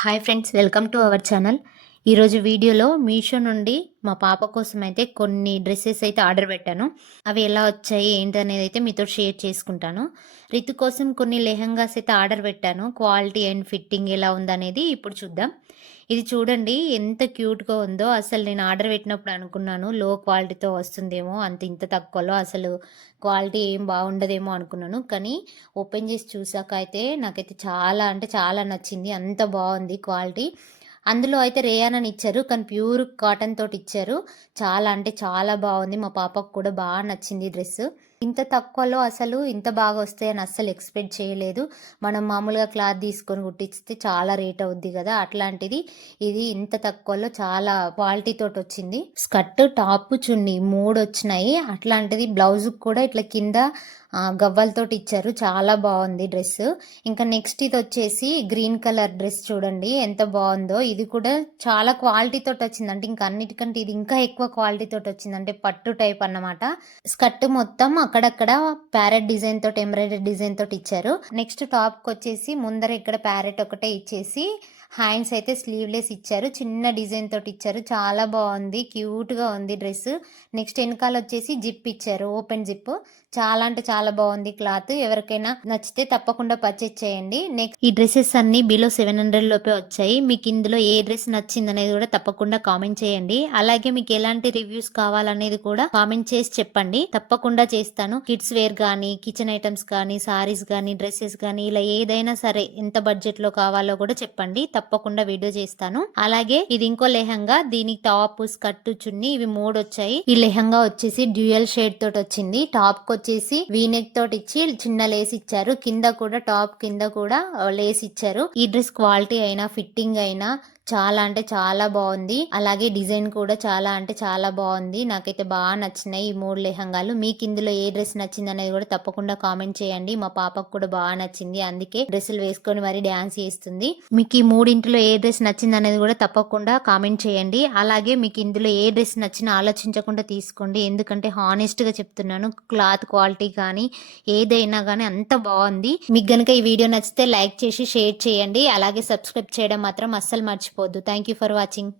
Hi friends, welcome to our channel. ఈరోజు వీడియోలో మీషో నుండి మా పాప కోసం అయితే కొన్ని డ్రెస్సెస్ అయితే ఆర్డర్ పెట్టాను. అవి ఎలా వచ్చాయి ఏంటి అనేది అయితే మీతో షేర్ చేసుకుంటాను. రితు కోసం కొన్ని లెహంగాస్ అయితే ఆర్డర్ పెట్టాను. క్వాలిటీ అండ్ ఫిట్టింగ్ ఎలా ఉందనేది ఇప్పుడు చూద్దాం. ఇది చూడండి ఎంత క్యూట్గా ఉందో. అసలు నేను ఆర్డర్ పెట్టినప్పుడు అనుకున్నాను లో క్వాలిటీతో వస్తుందేమో, అంత ఇంత తక్కువలో అసలు క్వాలిటీ ఏం బాగుండదేమో అనుకున్నాను. కానీ ఓపెన్ చేసి చూసాక అయితే నాకైతే చాలా అంటే చాలా నచ్చింది. అంత బాగుంది క్వాలిటీ. అందులో అయితే రేయాన్ అని ఇచ్చారు, కానీ ప్యూర్ కాటన్ తోటి ఇచ్చారు. చాలా అంటే చాలా బాగుంది. మా పాపకు కూడా బాగా నచ్చింది డ్రెస్. ఇంత తక్కువలో అసలు ఇంత బాగా వస్తాయని అస్సలు ఎక్స్పెక్ట్ చేయలేదు. మనం మామూలుగా క్లాత్ తీసుకొని కుట్టిస్తే చాలా రేట్ అవుద్ది కదా, అట్లాంటిది ఇది ఇంత తక్కువలో చాలా క్వాలిటీ తోటి వచ్చింది. స్కర్ట్, టాప్, చున్నీ 3 వచ్చినాయి. అట్లాంటిది బ్లౌజ్ కూడా ఇట్లా కింద గవ్వలతోటి ఇచ్చారు. చాలా బాగుంది డ్రెస్. ఇంకా నెక్స్ట్ ఇది వచ్చేసి గ్రీన్ కలర్ డ్రెస్ చూడండి ఎంత బాగుందో. ఇది కూడా చాలా క్వాలిటీ తోటి వచ్చింది. అంటే ఇంకా అన్నిటికంటే ఇది ఇంకా ఎక్కువ క్వాలిటీ తోటి వచ్చింది. అంటే పట్టు టైప్ అన్నమాట. స్కర్ట్ మొత్తం అక్కడక్కడ ప్యారెట్ డిజైన్ తోటి, ఎంబ్రాయిడరీ డిజైన్ తోటి ఇచ్చారు. నెక్స్ట్ టాప్ కి వచ్చేసి ముందర ఇక్కడ ప్యారెట్ ఒకటే ఇచ్చేసి హ్యాండ్స్ అయితే స్లీవ్లెస్ ఇచ్చారు. చిన్న డిజైన్ తోటి ఇచ్చారు. చాలా బాగుంది, క్యూట్ గా ఉంది డ్రెస్. నెక్స్ట్ వెనకాల వచ్చేసి జిప్ ఇచ్చారు, ఓపెన్ జిప్. చాలా అంటే చాలా బాగుంది క్లాత్. ఎవరికైనా నచ్చితే తప్పకుండా పర్చేజ్ చేయండి. నెక్స్ట్ ఈ డ్రెస్సెస్ అన్ని బిలో 700 లోపే వచ్చాయి. మీకు ఇందులో ఏ డ్రెస్ నచ్చింది అనేది కూడా తప్పకుండా కామెంట్ చేయండి. అలాగే మీకు ఎలాంటి రివ్యూస్ కావాలనేది కూడా కామెంట్ చేసి చెప్పండి, తప్పకుండా చేస్తాను. కిడ్స్ వేర్ కానీ, కిచెన్ ఐటమ్స్ కానీ, సారీస్ కానీ, డ్రెస్సెస్ కానీ, ఇలా ఏదైనా సరే ఎంత బడ్జెట్ లో కావాలో కూడా చెప్పండి, తప్పకుండా వీడియో చేస్తాను. అలాగే ఇది ఇంకో లెహంగా, దీనికి టాప్, స్కర్ట్, చున్నీ ఇవి 3 వచ్చాయి. ఈ లెహంగా వచ్చేసి డ్యూయల్ షేడ్ తోటి వచ్చింది. టాప్ కి వచ్చేసి వీనెక్ తోటి ఇచ్చి చిన్న లేస్ ఇచ్చారు. కింద కూడా టాప్ కింద కూడా లేస్ ఇచ్చారు. ఈ డ్రెస్ క్వాలిటీ అయినా ఫిట్టింగ్ అయినా చాలా అంటే చాలా బాగుంది. అలాగే డిజైన్ కూడా చాలా అంటే చాలా బాగుంది. నాకైతే బాగా నచ్చినాయి ఈ 3 లెహంగాలు. మీకు ఇందులో ఏ డ్రెస్ నచ్చింది అనేది కూడా తప్పకుండా కామెంట్ చేయండి. మా పాపకు కూడా బాగా నచ్చింది, అందుకే డ్రెస్సులు వేసుకొని మరి డాన్స్ చేస్తుంది. మీకు ఈ 3 ఏ డ్రెస్ నచ్చింది అనేది కూడా తప్పకుండా కామెంట్ చేయండి. అలాగే మీకు ఇందులో ఏ డ్రెస్ నచ్చినా ఆలోచించకుండా తీసుకోండి, ఎందుకంటే హానెస్ట్ గా చెప్తున్నాను. క్లాత్ క్వాలిటీ కానీ ఏదైనా కానీ అంత బాగుంది. మీకు గనుక ఈ వీడియో నచ్చితే లైక్ చేసి షేర్ చేయండి. అలాగే సబ్స్క్రైబ్ చేయడం మాత్రం అస్సలు మర్చిపోవద్దు. Thank you for watching.